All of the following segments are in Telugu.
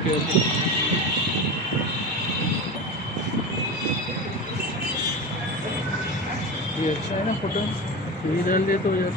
ओके ओके ये अच्छा है ना फोटो ये डाल दे तो ये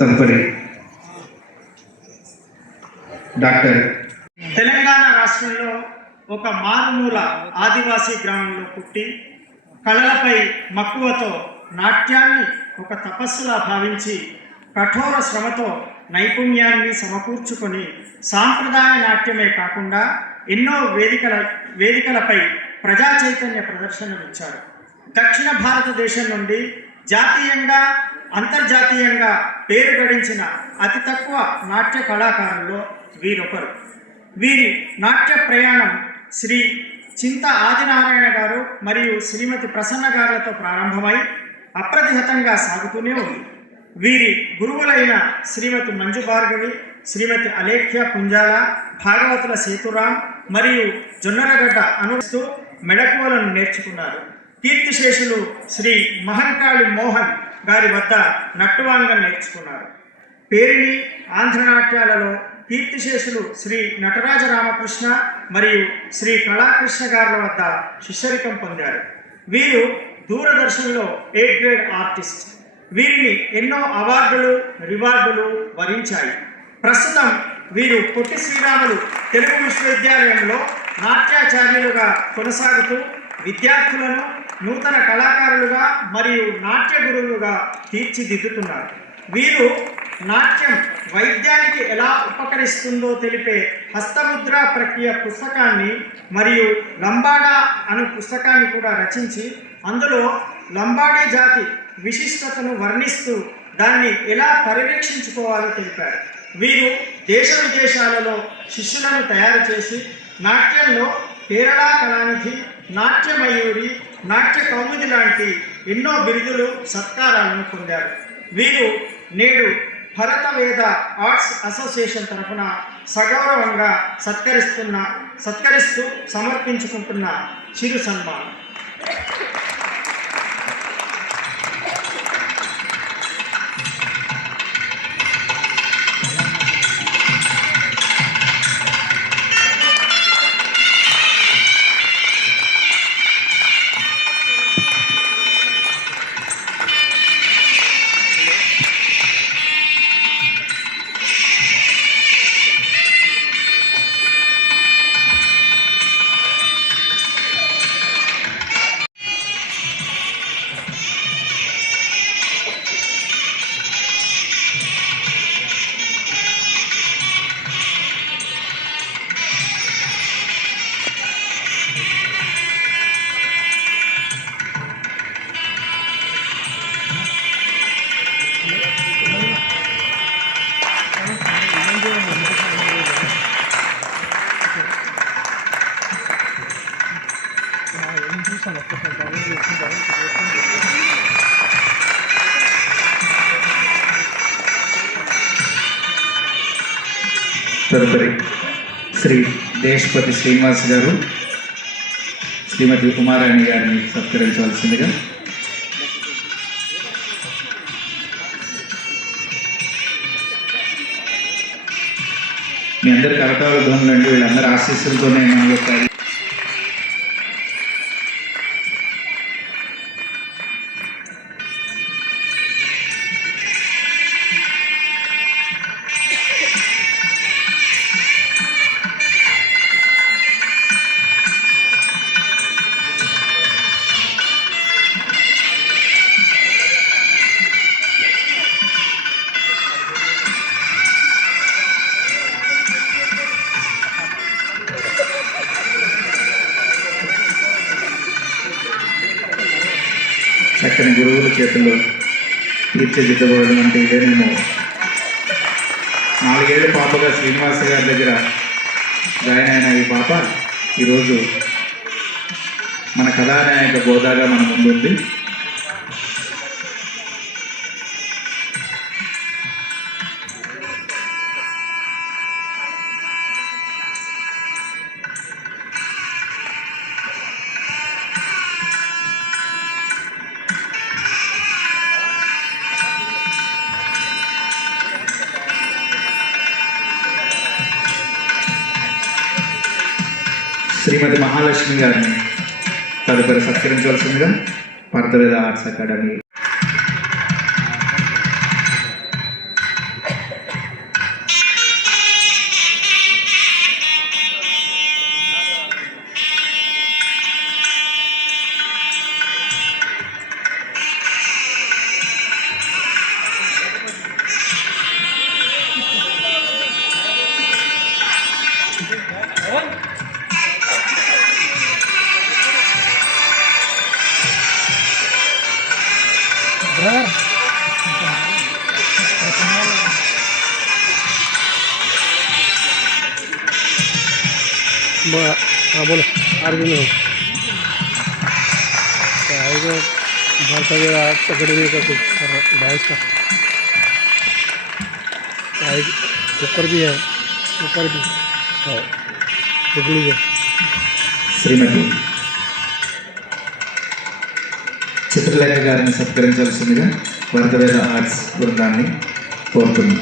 తదుపరి డాక్టర్ తెలంగాణ రాష్ట్రంలో ఒక మారుమూల ఆదివాసీ గ్రామంలో పుట్టి కళలపై మక్కువతో నాట్యాన్ని ఒక తపస్సులా భావించి కఠోర శ్రమతో నైపుణ్యాన్ని సమకూర్చుకొని సాంప్రదాయ నాట్యమే కాకుండా ఎన్నో వేదికలపై ప్రజా చైతన్య ప్రదర్శనలు ఇచ్చారు. దక్షిణ భారతదేశం నుండి జాతీయంగా అంతర్జాతీయంగా పేరు గడించిన అతి తక్కువ నాట్య కళాకారుల్లో వీరొకరు. వీరి నాట్య ప్రయాణం శ్రీ చింత ఆదినారాయణ గారు మరియు శ్రీమతి ప్రసన్న గారులతో ప్రారంభమై అప్రతిహతంగా సాగుతూనే ఉంది. వీరి గురువులైన శ్రీమతి మంజు భార్గవి, శ్రీమతి అలేఖ్య పుంజాల, భాగవతుల సేతురాం మరియు జొన్నలగడ్డ అనుసరిస్తూ మెళకువలను నేర్చుకున్నారు. కీర్తిశేషులు శ్రీ మహంకాళి మోహన్ గారి వద్ద నట్టువాంగం నేర్చుకున్నారు. పేరిణి ఆంధ్రనాట్యాలలో కీర్తిశేషులు శ్రీ నటరాజ రామకృష్ణ మరియు శ్రీ కళాకృష్ణ గారుల వద్ద శిష్యరికం పొందారు. వీరు దూరదర్శన్లో 8th గ్రేడ్ ఆర్టిస్ట్. వీరిని ఎన్నో అవార్డులు రివార్డులు వరించాయి. ప్రస్తుతం వీరు పొట్టి శ్రీరాములు తెలుగు విశ్వవిద్యాలయంలో నాట్యాచార్యులుగా కొనసాగుతూ విద్యార్థులను నూతన కళాకారులుగా మరియు నాట్య గురువులుగా తీర్చిదిద్దుతున్నారు. వీరు నాట్యం వైద్యానికి ఎలా ఉపకరిస్తుందో తెలిపే హస్తముద్ర ప్రక్రియ పుస్తకాన్ని మరియు లంబాడా అను పుస్తకాన్ని కూడా రచించి అందులో లంబాడీ జాతి విశిష్టతను వర్ణిస్తూ దాన్ని ఎలా పరిరక్షించుకోవాలో తెలిపారు. వీరు దేశ విదేశాలలో శిష్యులను తయారు చేసి నాట్యంలో కేరళ కళానిధి, నాట్యమయూరి, నాట్య కౌముది లాంటి ఎన్నో బిరుదులు సత్కారాలను పొందారు. వీరు నేడు భరత వేద ఆర్ట్స్ అసోసియేషన్ తరఫున సగౌరవంగా సత్కరిస్తూ సమర్పించుకుంటున్న చిరు సన్మానం. తదుపరి శ్రీ దేశపతి శ్రీనివాస్ గారు శ్రీమతి కుమారాణి గారిని సత్కరించవలసిందిగా. మీ అందరి కరతాళ ధ్వనులు అండి, వీళ్ళందరి ఆశీస్సులతోనే మన యొక్క చక్కని గురువుల చేతుల్లో తీర్చిదిద్దబడడం అంటే ఇదే. నేను 4 ఏళ్ళ పాపగా శ్రీనివాస గారి దగ్గర జాయిన్ అయిన ఈ పాప ఈరోజు మన కథానాయక గోదాగా మన ముందుంది. శ్రీమతి మహాలక్ష్మి గారిని తదుపరి సత్కరించవలసిందిగా భారతవేద ఆర్ట్స్ అకాడమీ बोलो आर्मी में हो आएगा भारतीय आर्ट्स अकेडमी का कुछ डांस का ऊपर भी है, ऊपर भी है बिजली है. శ్రీమతి చిత్రలేఖ గారిని సత్కరించవలసిందిగా భారతవేద ఆర్ట్స్ బృందాన్ని కోరుతున్నాం.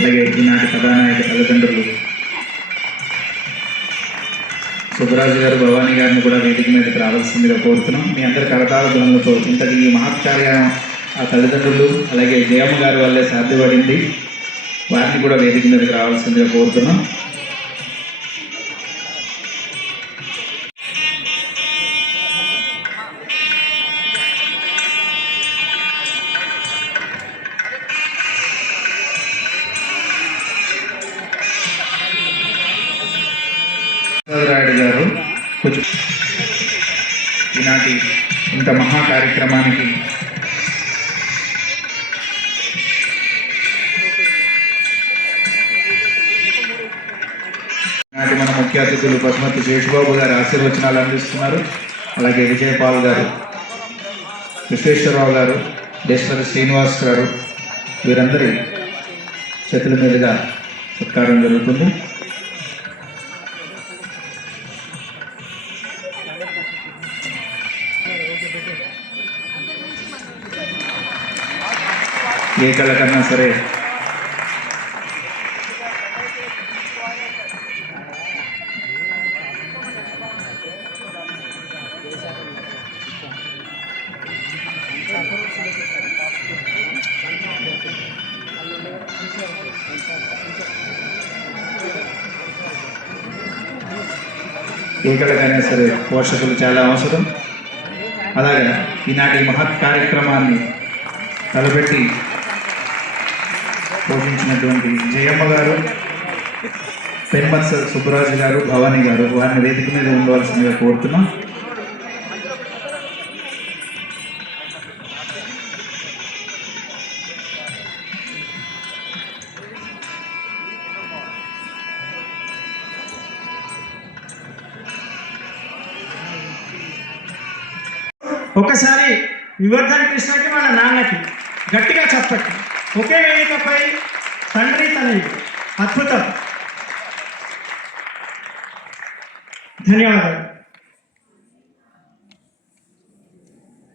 అలాగే ఈనాటి కథానాయక తల్లిదండ్రులు సుబ్బరాజు గారు, భవానీ గారిని కూడా వేదిక మీదకి రావాల్సిందిగా కోరుతున్నాం. మీ అందరి కరతాళ ధ్వనులతో ఇంతటి ఈ మహత్కార్యం ఆ తల్లిదండ్రులు అలాగే జయమ్మ గారి వల్లే సాధ్యపడింది. వారిని కూడా వేదిక మీదకి రావాల్సిందిగా కోరుతున్నాం. రాయుడు గారు కొంచెం ఈనాటి ఇంత మహా కార్యక్రమానికి నాటి మన ముఖ్య అతిథులు పశుమతి శేషబాబు గారు ఆశీర్వచనాలు అందిస్తున్నారు. అలాగే విజయపాల్ గారు, విశ్వేశ్వరరావు గారు, దేశపతి శ్రీనివాస్ గారు, వీరందరి చేతుల మీదుగా సత్కారం జరుగుతుంది. ఏ కళ కన్నా సరే ఏ కళకైనా సరే పోషకులు చాలా అవసరం. అలాగే ఈనాటి మహత్ కార్యక్రమాన్ని తలపెట్టి పోషించినటువంటి జయమ్మ గారు, పెన్మత్స సుబ్బరాజు గారు, భవానీ గారు వారిని వేదిక మీద ఉండవలసిందిగా కోరుతున్నాం. ఒకసారి వివర్ధన్ కృష్ణకి వాళ్ళ నాన్నకి గట్టిగా చెప్పండి. ఒకే వేదికపై తండ్రి తనయుడు. అద్భుతం. ధన్యవాదాలు.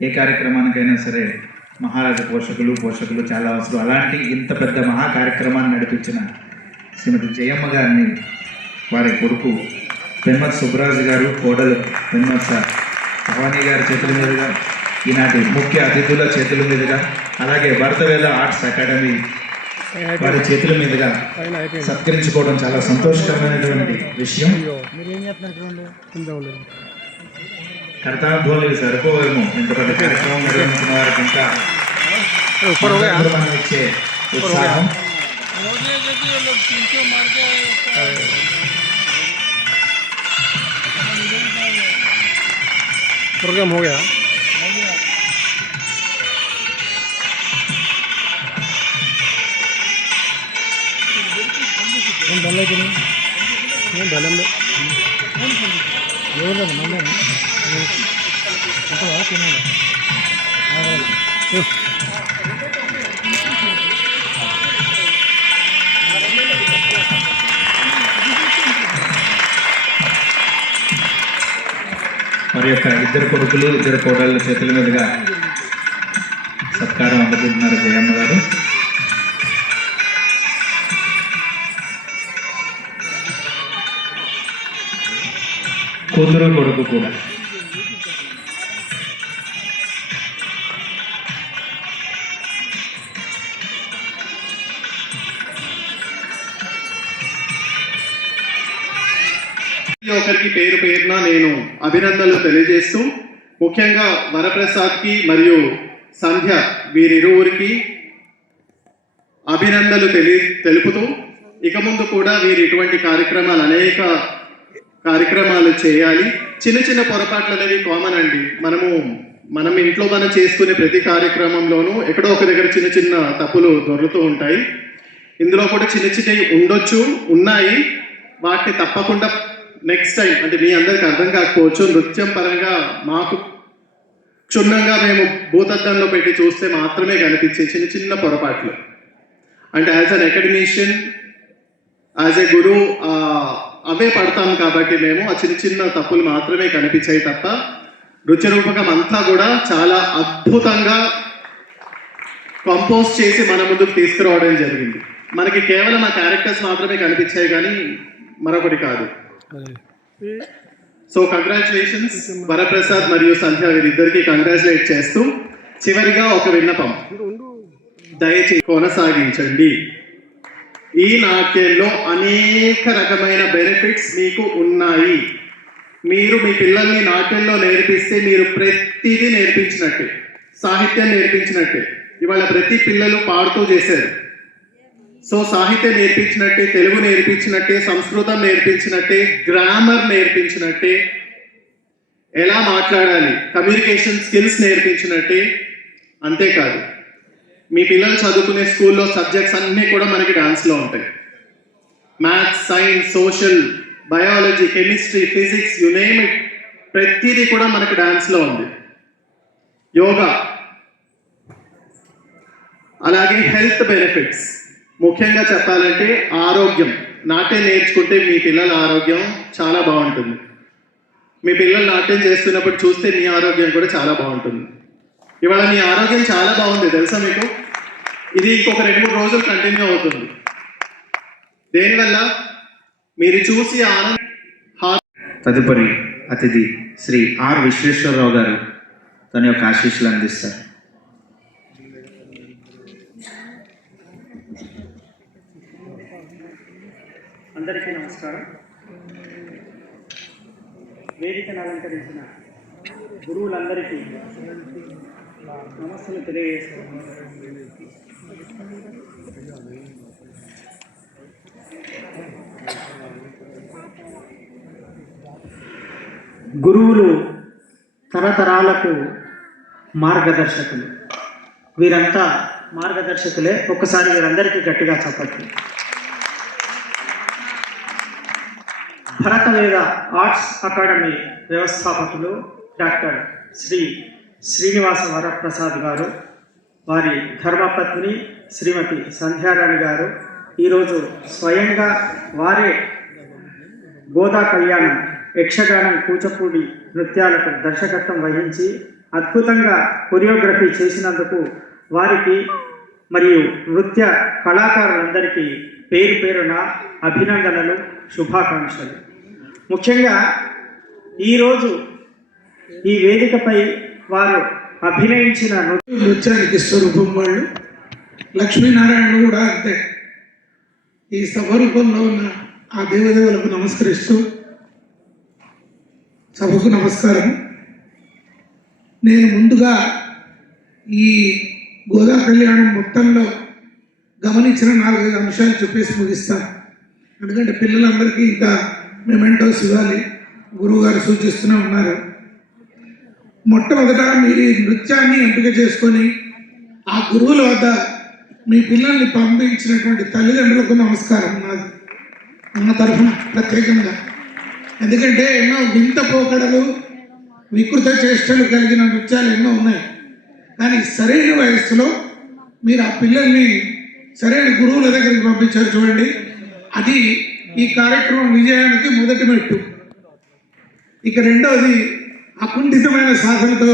ఏ కార్యక్రమానికైనా సరే మహారాజ పోషకులు చాలా అవసరం. అలాంటి ఇంత పెద్ద మహా కార్యక్రమాన్ని నడిపించిన శ్రీమతి జయమ్మ గారిని, వారి కొడుకు పెన్మత్స సుబ్బరాజు గారు, కోడలు పెన్మత్స భవానీ గారి చేతుల మీదుగా, ఈనాటి ముఖ్య అతిథుల చేతుల మీదుగా, అలాగే భరతవేద ఆర్ట్స్ అకాడమీ వారి చేతుల మీదుగా సత్కరించుకోవడం చాలా సంతోషకరమైనటువంటి విషయం. కర్తాధ్వనులు సరిపోవేమో ఇంత పెద్ద కార్యక్రమం నిర్వహించిన వారికి ఇంకా మనం ఇచ్చే ఉత్సాహం. प्रोग्राम हो गया। మరి యొక్క ఇద్దరు కొడుకులు, ఇద్దరు కోడళ్ళ చేతుల మీదుగా సత్కారం అందుకుంటున్నారు జయమ్మ గారు. కూతురు కొడుకు కూడా. ఒకరికి పేరు పేరున నేను అభినందనలు తెలియజేస్తూ, ముఖ్యంగా వరప్రసాద్కి మరియు సంధ్య వీరిరువురికి అభినందనలు తెలుపుతూ, ఇక ముందు కూడా వీరు ఇటువంటి కార్యక్రమాలు అనేక కార్యక్రమాలు చేయాలి. చిన్న చిన్న పొరపాట్లు అనేవి కామన్ అండి. మనం ఇంట్లో మనం చేసుకునే ప్రతి కార్యక్రమంలోనూ ఎక్కడో ఒక దగ్గర చిన్న చిన్న తప్పులు దొరుకుతూ ఉంటాయి. ఇందులో కూడా చిన్న చిన్నవి ఉండొచ్చు, ఉన్నాయి. వాటిని తప్పకుండా నెక్స్ట్ టైం, అంటే మీ అందరికి అర్థం కాకపోవచ్చు, నృత్యం పరంగా మాకు క్షుణ్ణంగా మేము భూతద్దంలో పెట్టి చూస్తే మాత్రమే కనిపించే చిన్న చిన్న పొరపాట్లు, అంటే as an academician, as a guru అవే పడతాం కాబట్టి మేము ఆ చిన్న చిన్న తప్పులు మాత్రమే కనిపించాయి తప్ప నృత్య రూపకం అంతా కూడా చాలా అద్భుతంగా కంపోజ్ చేసి మన ముందుకు తీసుకురావడం జరిగింది. మనకి కేవలం ఆ క్యారెక్టర్స్ మాత్రమే కనిపించాయి కానీ మరొకటి కాదు. సో కంగ్రాచులేషన్స్ వరప్రసాద్ మరియు సంధ్య వీరిద్దరికి కంగ్రాచులేట్ చేస్తూ, చివరిగా ఒక విన్నపం, దయచేసి కొనసాగించండి. ఈ నాట్యంలో అనేక రకమైన బెనిఫిట్స్ మీకు ఉన్నాయి. మీరు మీ పిల్లల్ని నాట్యంలో నేర్పిస్తే మీరు ప్రతిదీ నేర్పించినట్టే, సాహిత్యం నేర్పించినట్టే. ఇవాళ ప్రతి పిల్లలు పాడుతూ చేశారు. సో సాహిత్యం నేర్పించినట్టే, తెలుగు నేర్పించినట్టే, సంస్కృతం నేర్పించినట్టే, గ్రామర్ నేర్పించినట్టే, ఎలా మాట్లాడాలి, కమ్యూనికేషన్ స్కిల్స్ నేర్పించినట్టే. అంతేకాదు, మీ పిల్లలు చదువుకునే స్కూల్లో సబ్జెక్ట్స్ అన్నీ కూడా మనకి డాన్స్లో ఉంటాయి. Maths, science, social, biology, chemistry, physics, you name it, ప్రతిదీ కూడా మనకి డాన్స్లో ఉంది. యోగా, అలాగే హెల్త్ బెనిఫిట్స్. ముఖ్యంగా చెప్పాలంటే ఆరోగ్యం. నాట్యం నేర్చుకుంటే మీ పిల్లల ఆరోగ్యం చాలా బాగుంటుంది. మీ పిల్లలు నాట్యం చేస్తున్నప్పుడు చూస్తే మీ ఆరోగ్యం కూడా చాలా బాగుంటుంది. ఇవాళ మీ ఆరోగ్యం చాలా బాగుంది తెలుసా మీకు? ఇది ఇంకొక 2-3 రోజులు కంటిన్యూ అవుతుంది. దేనివల్ల? మీరు చూసి తదుపరి అతిథి శ్రీ ఆర్ విశ్వేశ్వరరావు గారు తన యొక్క ఆశీస్సులు అందిస్తారు. అందరికీ నమస్కారం. వేదికను అలంకరించిన గురువులందరికీ నమస్సులు తెలియజేస్తున్నాను. గురువులు తరతరాలకు మార్గదర్శకులు. వీరంతా మార్గదర్శకులే. ఒక్కసారి వీరందరికీ గట్టిగా చప్పట్లు. భరతవేద ఆర్ట్స్ అకాడమీ వ్యవస్థాపకులు డాక్టర్ శ్రీ శ్రీనివాస వరప్రసాద్ గారు, వారి ధర్మపత్ని శ్రీమతి సంధ్యారాణి గారు ఈరోజు స్వయంగా వారే గోదా కళ్యాణం, యక్షగానం, కూచిపూడి నృత్యాలకు దర్శకత్వం వహించి అద్భుతంగా కొరియోగ్రఫీ చేసినందుకు వారికి మరియు నృత్య కళాకారులందరికీ పేరు పేరున అభినందనలు, శుభాకాంక్షలు. ముఖ్యంగా ఈరోజు ఈ వేదికపై వారు అభినయించిన నృత్యానికి స్వరూపం వాళ్ళు. లక్ష్మీనారాయణుడు కూడా అంతే. ఈ సభరూపంలో ఉన్న ఆ దేవదేవులకు నమస్కరిస్తూ సభకు నమస్కారం. నేను ముందుగా ఈ గోదా కళ్యాణం మొత్తంలో గమనించిన 4-5 అంశాలు చెప్పేసి ముగిస్తాను. ఎందుకంటే పిల్లలందరికీ ఇంకా మెమెంటోస్ ఇవ్వాలి, గురువుగారు సూచిస్తూనే ఉన్నారు. మొట్టమొదట మీరు ఈ నృత్యాన్ని ఎంపిక చేసుకొని ఆ గురువుల వద్ద మీ పిల్లల్ని పంపించినటువంటి తల్లిదండ్రులకు నమస్కారం నాది, నా తరఫున ప్రత్యేకంగా. ఎందుకంటే ఎన్నో వింత పోకడలు, వికృత చేష్టలు కలిగిన నృత్యాలు ఎన్నో ఉన్నాయి. కానీ సరైన వయస్సులో మీరు ఆ పిల్లల్ని సరైన గురువుల దగ్గరికి పంపించారు చూడండి, అది ఈ కార్యక్రమం విజయానికి మొదటి మెట్టు. ఇక రెండవది, అకుంఠితమైన సాధనతో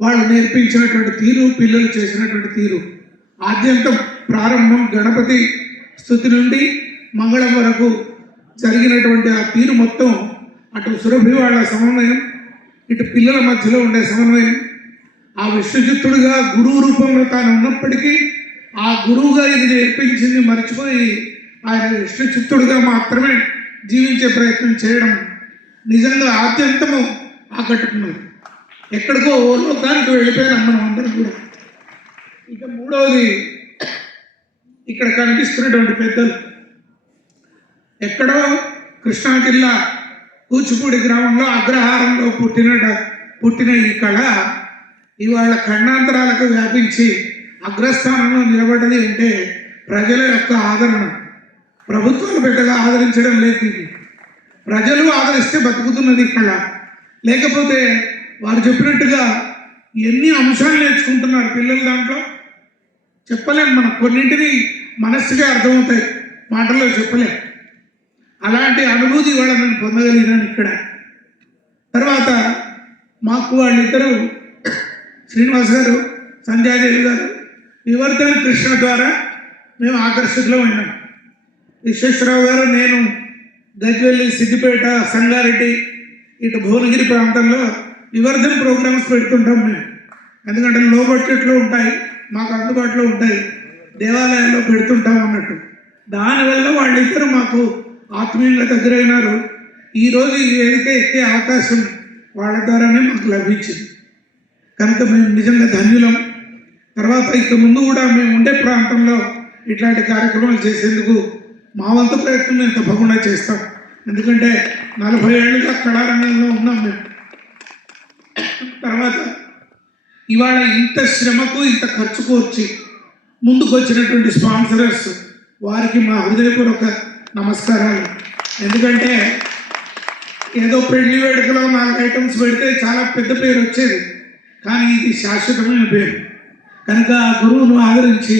వాళ్ళు నేర్పించినటువంటి తీరు, పిల్లలు చేసినటువంటి తీరు, ఆద్యంతం ప్రారంభం గణపతి స్తుతి నుండి మంగళం వరకు జరిగినటువంటి ఆ తీరు మొత్తం, అటు సురభి వాళ్ళ సమన్వయం, ఇటు పిల్లల మధ్యలో ఉండే సమన్వయం, ఆ విశ్వజిత్తుడుగా గురువు రూపంలో తాను ఉన్నప్పటికీ ఆ గురువుగా ఇది నేర్పించింది మర్చిపోయి ఆయన విశ్వచిత్తుడుగా మాత్రమే జీవించే ప్రయత్నం చేయడం నిజంగా ఆద్యంతము ఆకట్టుకున్నది. ఎక్కడికో లోకానికి వెళ్ళిపోయినాం మనం అందరం కూడా. ఇక మూడవది, ఇక్కడ కనిపిస్తున్నటువంటి పెద్దలు ఎక్కడో కృష్ణా జిల్లా కూచిపూడి గ్రామంలో అగ్రహారంలో పుట్టిన ఈ కళ ఇవాళ ఖండాంతరాలకు వ్యాపించి అగ్రస్థానంలో నిలబడ్డది అంటే ప్రజల యొక్క ఆదరణ. ప్రభుత్వాలు పెద్దగా ఆదరించడం లేదు, ఇది ప్రజలు ఆదరిస్తే బతుకుతున్నది కళ. లేకపోతే వారు చెప్పినట్టుగా ఎన్ని అంశాలు నేర్చుకుంటున్నారు పిల్లలు, దాంట్లో చెప్పలేం మనం. కొన్నింటిని మనస్సుగా అర్థమవుతాయి, మాటల్లో చెప్పలేం. అలాంటి అనుభూతి ఇవాళ నేను పొందగలిగినాను ఇక్కడ. తర్వాత మాకు వాళ్ళిద్దరూ శ్రీనివాస్ గారు, సంధ్యాదేవి గారు, వివర్ధన్ కృష్ణ ద్వారా మేము ఆకర్షితులమైనాం. విశ్వేశ్వరరావు గారు, నేను గజ్వెల్లి, సిద్దిపేట, సంగారెడ్డి, ఇటు భువనగిరి ప్రాంతంలో వివర్ధన్ ప్రోగ్రామ్స్ పెడుతుంటాం మేము. ఎందుకంటే లో బడ్జెట్లో ఉంటాయి, మాకు అందుబాటులో ఉంటాయి, దేవాలయాల్లో పెడుతుంటాం అన్నట్టు. దానివల్ల వాళ్ళిద్దరూ మాకు ఆత్మీయంగా దగ్గరైనారు. ఈరోజు ఈ వేదిక ఎక్కే అవకాశం వాళ్ళ ద్వారానే మాకు లభించింది. కనుక మేము నిజంగా ధన్యులం. తర్వాత ఇక ముందు కూడా మేము ఉండే ప్రాంతంలో ఇట్లాంటి కార్యక్రమాలు చేసేందుకు మా వంతు ప్రయత్నం మేము తప్పకుండా చేస్తాం. ఎందుకంటే 40 ఏళ్ళుగా కళారంగంలో ఉన్నాం మేము. తర్వాత ఇవాళ ఇంత శ్రమకు ఇంత ఖర్చు కోర్చి ముందుకు వచ్చినటువంటి స్పాన్సరర్స్, వారికి మా హృదయపూర్వక నమస్కారాలు. ఎందుకంటే ఏదో పెళ్లి వేడుకలో 4 ఐటమ్స్ పెడితే చాలా పెద్ద పేరు వచ్చేది, కానీ ఇది శాశ్వతమైన పేరు. కనుక ఆ గురువును ఆదరించి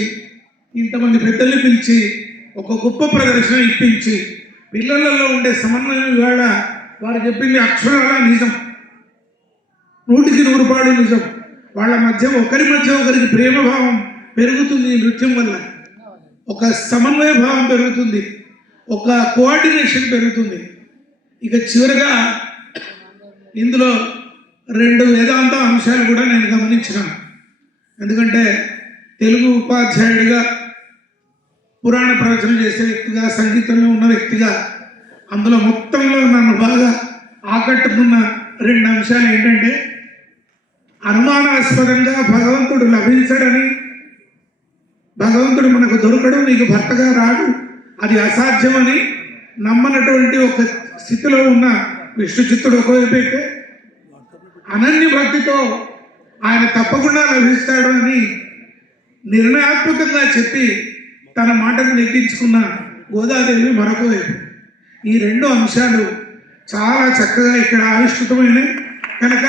ఇంతమంది పెద్దల్ని పిలిచి ఒక గొప్ప ప్రదర్శన ఇప్పించి పిల్లలలో ఉండే సమన్వయం ఇవాళ వారు చెప్పింది అక్షరాల నిజం, 100కి 100 నిజం. వాళ్ళ మధ్య ఒకరికి ప్రేమభావం పెరుగుతుంది ఈ నృత్యం వల్ల, ఒక సమన్వయ భావం పెరుగుతుంది, ఒక కోఆర్డినేషన్ పెరుగుతుంది. ఇక చివరిగా ఇందులో 2 వేదాంత అంశాలు కూడా నేను గమనించినాను. ఎందుకంటే తెలుగు ఉపాధ్యాయుడిగా, పురాణ ప్రవచనం చేసే వ్యక్తిగా, సంగీతంలో ఉన్న వ్యక్తిగా అందులో మొత్తంలో నన్ను బాగా ఆకట్టుకున్న 2 అంశాలు ఏంటంటే, అనుమానాస్పదంగా భగవంతుడు లభించడని, భగవంతుడు మనకు దొరకడం, నీకు భర్తగా రాడు, అది అసాధ్యమని నమ్మనటువంటి ఒక స్థితిలో ఉన్న విష్ణు చిత్తుడు ఒకవైపు అయితే అనన్య భక్తితో ఆయన తప్పకుండా లభిస్తాడు అని నిర్ణయాత్మకంగా చెప్పి తన మాటను నెగ్గించుకున్న గోదాదేవి మరొక వైపు. ఈ రెండు అంశాలు చాలా చక్కగా ఇక్కడ ఆవిష్కృతమైనవి కనుక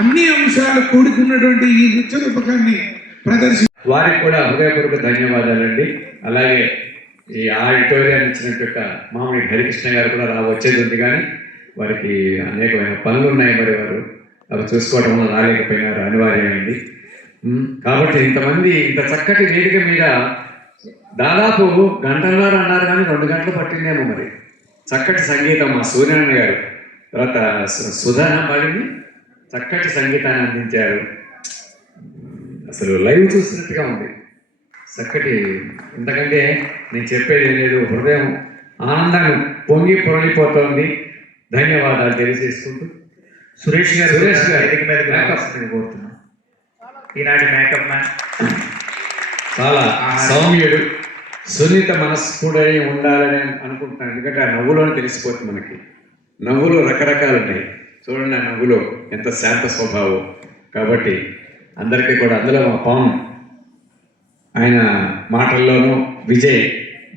అన్ని అంశాలు కూడుకున్నటువంటి ఈ నృత్య రూపకాన్ని వారికి కూడా హృదయపూర్వక ధన్యవాదాలండి. అలాగే ఈ ఆడిటోరియాన్ని ఇచ్చినట్టు మామూలు హరికృష్ణ గారు కూడా వచ్చేది ఉంది, కానీ వారికి అనేకమైన పనులు ఉన్నాయి, మరి వారు అవి చూసుకోవడం వల్ల రాలేకపోయినారు, అనివార్యమైంది. కాబట్టి ఇంతమంది ఇంత చక్కటి వేదిక మీద దాదాపు గంటన్నర అన్నారు, కానీ 2 గంటలు పట్టిందేమో. మరి చక్కటి సంగీతం మా సూర్యనారాయణ గారు, తర్వాత సుధాన పాడింది, చక్కటి సంగీతాన్ని అందించారు. అసలు లైవ్ చూసినట్టుగా ఉంది. చక్కటి, ఎందుకంటే నేను చెప్పేది లేదు, హృదయం ఆనందం పొంగి పొరలిపోతోంది. ధన్యవాదాలు తెలియజేసుకుంటూ సురేష్ గారు వేదిక మీద కోరుతున్నాం. ఈనాటి మేకప్ మ్యాన్ చాలా సౌమ్యుడు, సున్నిత మనస్కుడై ఉండాలని అనుకుంటున్నాను. ఎందుకంటే ఆ నవ్వులోనే తెలిసిపోతుంది మనకి. నవ్వులు రకరకాలు ఉన్నాయి, చూడండి ఆ నవ్వులో ఎంత శాంత స్వభావం. కాబట్టి అందరికీ కూడా, అందులో మా పవన్ ఆయన మాటల్లోనూ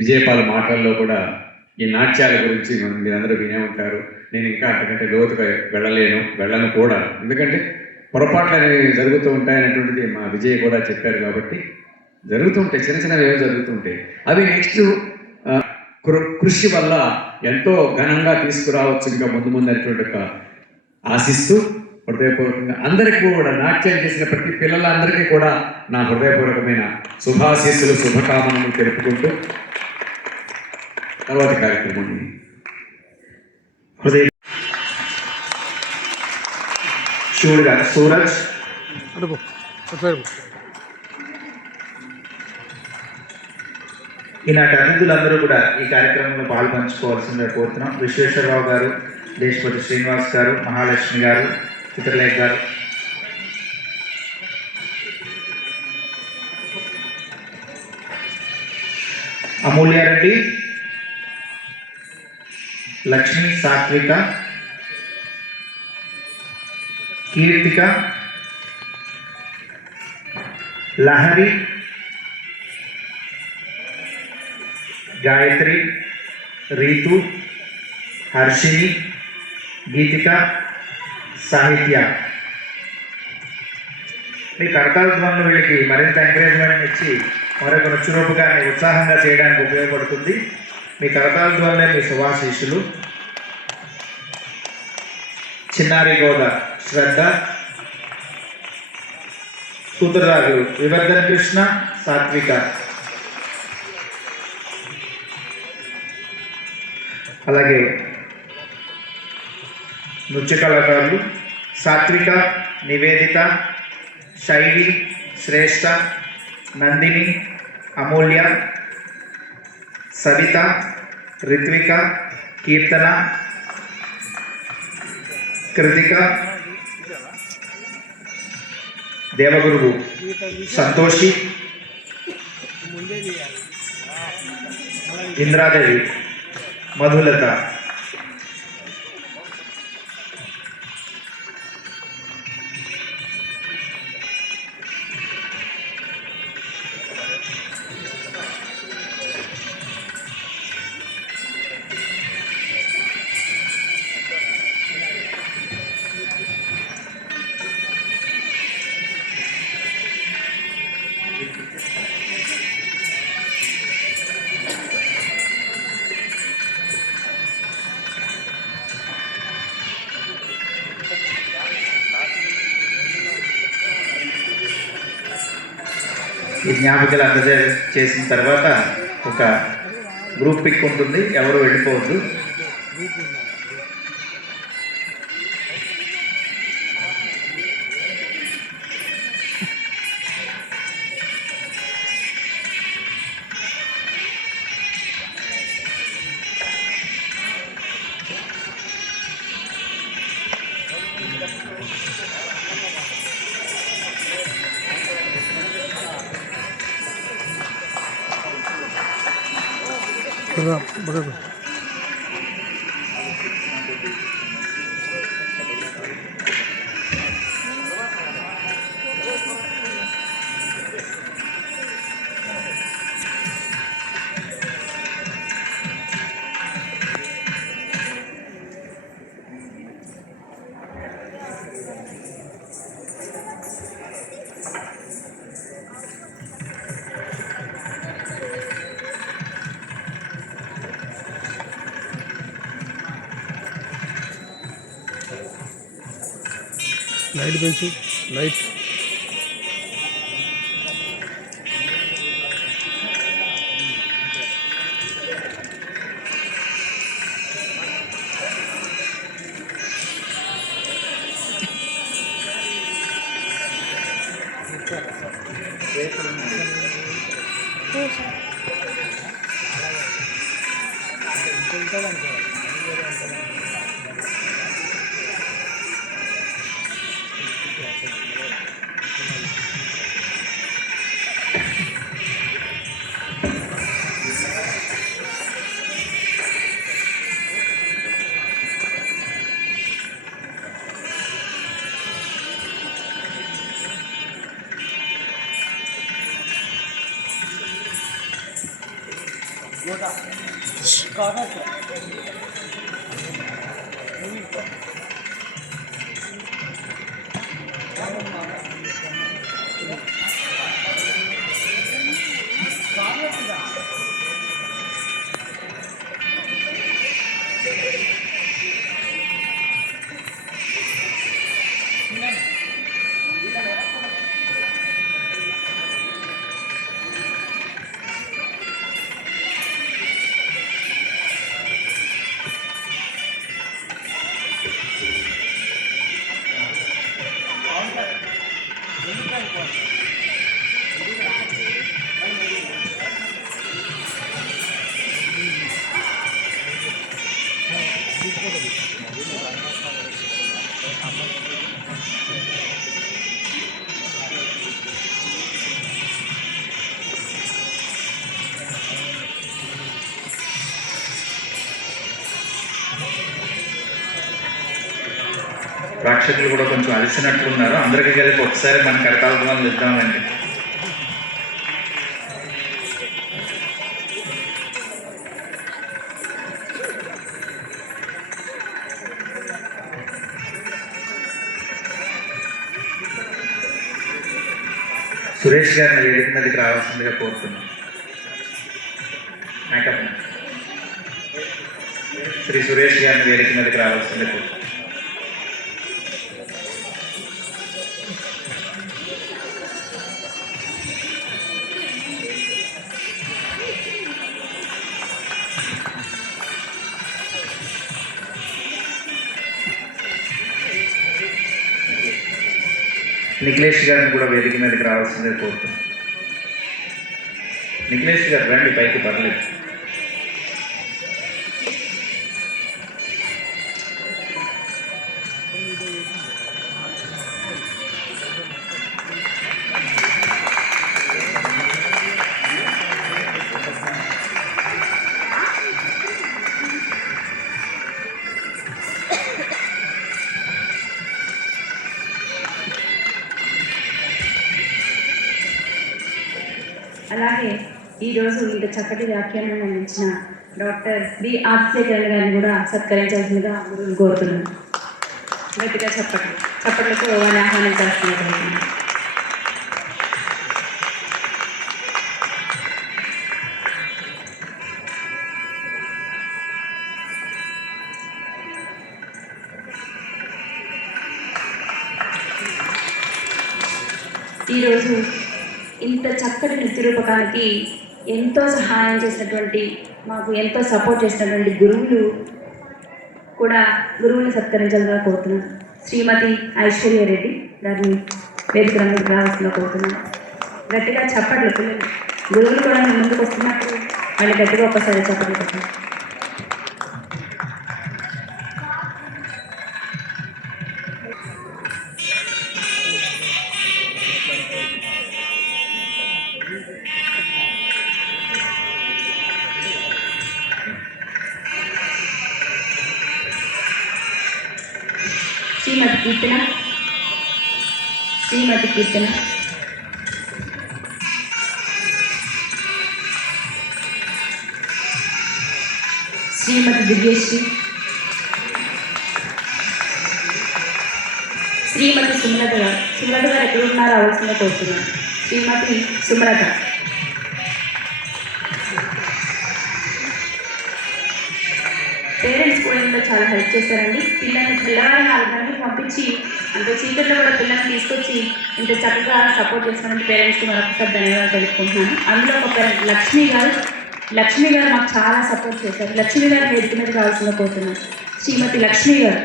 విజయపాల మాటల్లో కూడా ఈ నాట్యాల గురించి మీరందరూ వినే ఉంటారు. నేను ఇంకా అంతకంటే లోతుగా వెళ్ళను కూడా, ఎందుకంటే పొరపాట్లు అనేవి జరుగుతూ ఉంటాయనేటువంటిది మా విజయ్ కూడా చెప్పారు. కాబట్టి జరుగుతుంటాయి, చిన్న చిన్నవి ఏవో జరుగుతుంటాయి. అవి నెక్స్ట్ కృషి వల్ల ఎంతో ఘనంగా తీసుకురావచ్చు ఇంకా ముందు అనేటువంటి ఒక ఆశిస్తూ హృదయపూర్వకంగా అందరికీ కూడా, నాట్యం చేసిన ప్రతి పిల్లలందరికీ కూడా నా హృదయపూర్వకమైన శుభాశీస్సులు, శుభకామనలు తెలుపుకుంటూ తర్వాత కార్యక్రమాన్ని శివుడు గారు సూరజ్. ఈనాటి అతిథులందరూ కూడా ఈ కార్యక్రమంలో పాల్పంచుకోవాల్సిందిగా కోరుతున్నాం. విశ్వేశ్వరరావు గారు, దేశపతి శ్రీనివాస్ గారు, మహాలక్ష్మి గారు, చిత్రలేఖ గారు. అమూల్యారెడ్డి, లక్ష్మి, సాత్విక, కీర్తిక, లహరి, గాయత్రి, రీతు, హర్షిని, గీతిక, సాహిత్య. మీ కరతాళ ధ్వనులు వీళ్ళకి మరింత ఎంకరేజ్మెంట్ ఇచ్చి మరొక నృత్యరూపకాన్ని ఉత్సాహంగా చేయడానికి ఉపయోగపడుతుంది. మీ కరతాళ ధ్వనులే మీ శుభాశీస్సులు. చిన్నారి గోద శ్రద్ధ, కూతురురాజు వివర్ధన్ కృష్ణ, సాత్విక. అలాగే నృత్య కళాకారులు సాత్విక, నివేదిత, శైలి, శ్రేష్ఠ, నందిని, అమూల్య, సవిత, రిత్విక, కీర్తన, కృతిక, దేవగురువు సంతోషి, ఇంద్రాదేవి, మధులత. ఈ జ్ఞాపికలు చేసిన తర్వాత ఒక గ్రూప్ పిక్ ఉంటుంది, ఎవరు వెళ్ళిపోవద్దు. లైట్ పెంచు లైట్. ప్రేక్షకులు కూడా కొంచెం అలసినట్లున్నారు. అందరికీ కలిపి ఒకసారి మన కరతాళ ధ్వనులు ఇద్దామండి. సురేష్ గారిని వేదిక మీదకి రావాల్సిందిగా కోరుతున్నాం. శ్రీ సురేష్ గారిని వేదిక మీదకి రావాల్సిందిగా కోరుతున్నాం. నిఖిలేష్ గారిని కూడా వేదిక మీదకి రావాల్సిందే కోరుతున్నాం. నిఖిలేష్ గారు రండి పైకి, పర్లేదు. అలాగే ఈరోజు ఇంత చక్కటి వ్యాఖ్యానం అందించిన డాక్టర్ బి ఆదిశేఖరన్ గారిని కూడా సత్కరించాల్సిందిగా కోరుతున్నాను. గట్టిగా చప్పట్లతో వారిని ఆహ్వానించాల్సిందిగా. ఈరోజు ఇంత చక్కటి నృత్య రూపకానికి ఎంతో సహాయం చేసినటువంటి, మాకు ఎంతో సపోర్ట్ చేసినటువంటి గురువుని సత్కరించాలని కోరుతున్నాను. శ్రీమతి ఐశ్వర్యారెడ్డి గారిని వేదిక ముందుకు రావాల్సిందిగా కోరుతున్నాను. గట్టిగా చప్పట్లు. పిల్లలు గురువులు కూడా ముందుకు వస్తున్నప్పుడు వాళ్ళు గట్టిగా ఒక్కసారి చప్పట్లు పెట్టండి. శ్రీమతి కీర్తన, శ్రీమతి దివ్యశ్రీ, శ్రీమతి సుమలత గారు ఎక్కడ ఉన్నారో అవసరంగా కోరుతున్నాను. శ్రీమతి సుమలత. పేరెంట్స్ కూడా ఇంట్లో చాలా హెల్ప్ చేశారండి. పిల్లల్ని పిల్లగానే 4 గంటలకు పంపించి ఇంత చీకట్లో కూడా పిల్లల్ని తీసుకొచ్చి ఇంత చక్కగా సపోర్ట్ చేస్తున్న పేరెంట్స్కి మరొకసారి ధన్యవాదాలు తెలుపుకుంటున్నాను. అందులో ఒక పేరెంట్ లక్ష్మి గారు మాకు చాలా సపోర్ట్ చేశారు. లక్ష్మి గారు వేదిక మీద కావాల్సిన కోరుతున్నాను. శ్రీమతి లక్ష్మి గారు.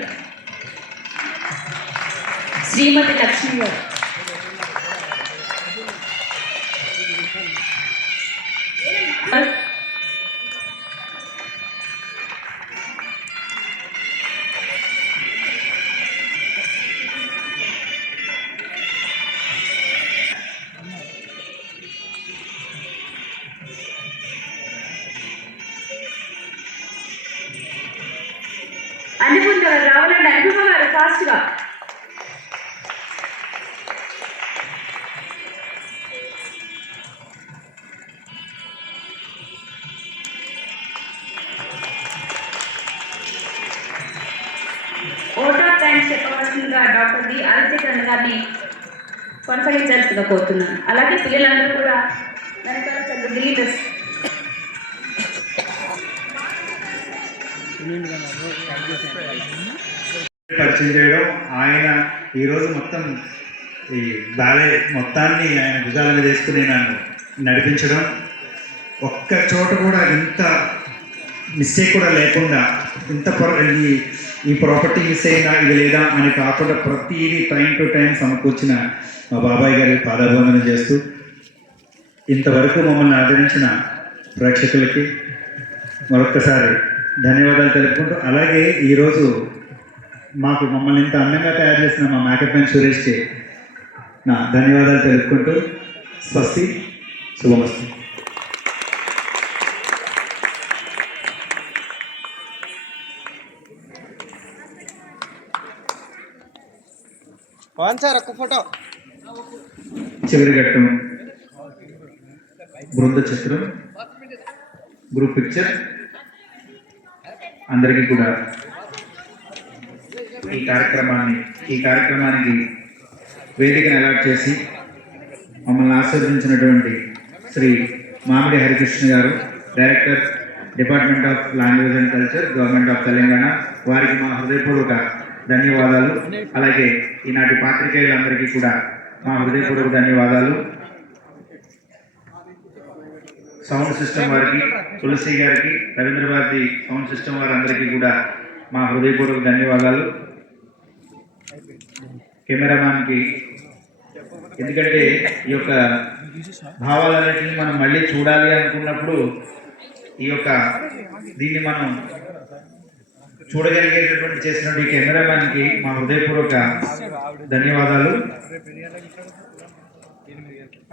అనుపమ గారు రావాలండి. అనుపమ గారు ఫాస్ట్గా. ఓట్ ఆఫ్ థ్యాంక్స్ చెప్పవలసిందిగా డాక్టర్ డి ఆదిత్యకరణ్ గారిని కొనసాగించాల్సిందిగా కోరుతున్నాను. అలాగే పిల్లలందరూ కూడా వెనకాల చదువు లీడర్స్ పరిచయం చేయడం, ఆయన ఈరోజు మొత్తం ఈ బ్యాలే మొత్తాన్ని ఆయన భుజాల మీద వేసుకుని నన్ను నడిపించడం, ఒక్క చోట కూడా ఇంత మిస్టేక్ కూడా లేకుండా ఈ ప్రాపర్టీ మిస్ అయినా ఇది లేదా అని కాకుండా ప్రతిదీ టైం టు టైం సమకూర్చిన మా బాబాయ్ గారికి పాదాభివందనం చేస్తూ ఇంతవరకు మమ్మల్ని ఆదరించిన ప్రేక్షకులకి మరొక్కసారి ధన్యవాదాలు తెలుపుకుంటూ, అలాగే ఈరోజు మమ్మల్ని ఇంత అందంగా తయారు చేసిన మా మేకప్ సురేష్కి నా ధన్యవాదాలు తెలుపుకుంటూ స్వస్తి, శుభమస్తు. చివరి ఘట్టం బృంద చిత్రం, గ్రూప్ పిక్చర్. అందరికీ కూడా ఈ కార్యక్రమానికి వేదికను అలాట్ చేసి మమ్మల్ని ఆశీర్వదించినటువంటి శ్రీ మామిడి హరికృష్ణ గారు, director, department of language and culture, government of Telangana, వారికి మా హృదయపూర్వక ధన్యవాదాలు. అలాగే ఈనాటి పాత్రికేయులందరికీ కూడా మా హృదయపూర్వక ధన్యవాదాలు. సౌండ్ సిస్టమ్ వారికి, తులసి గారికి, రవీంద్ర భారతి సౌండ్ సిస్టమ్ వారందరికీ కూడా మా హృదయపూర్వక ధన్యవాదాలు. కెమెరామ్యాన్కి, ఎందుకంటే ఈ యొక్క భావాలన్నింటినీ మనం మళ్ళీ చూడాలి అనుకున్నప్పుడు దీన్ని మనం చూడగలిగేటటువంటి చేసినటువంటి కెమెరామ్యాన్కి మా హృదయపూర్వక ధన్యవాదాలు.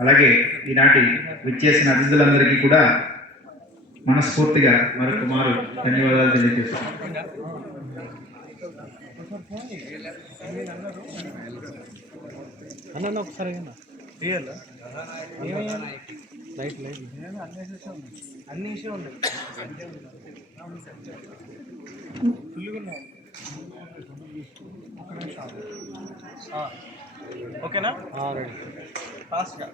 అలాగే ఈనాటి విచ్చేసిన అతిథులందరికీ కూడా మనస్ఫూర్తిగా మరొకమారు ధన్యవాదాలు తెలియజేస్తున్నాను. అన్న ఒకసారి లైట్ అన్ని విషయం ఉండదు. ఓకేనా? ఫాస్ట్గా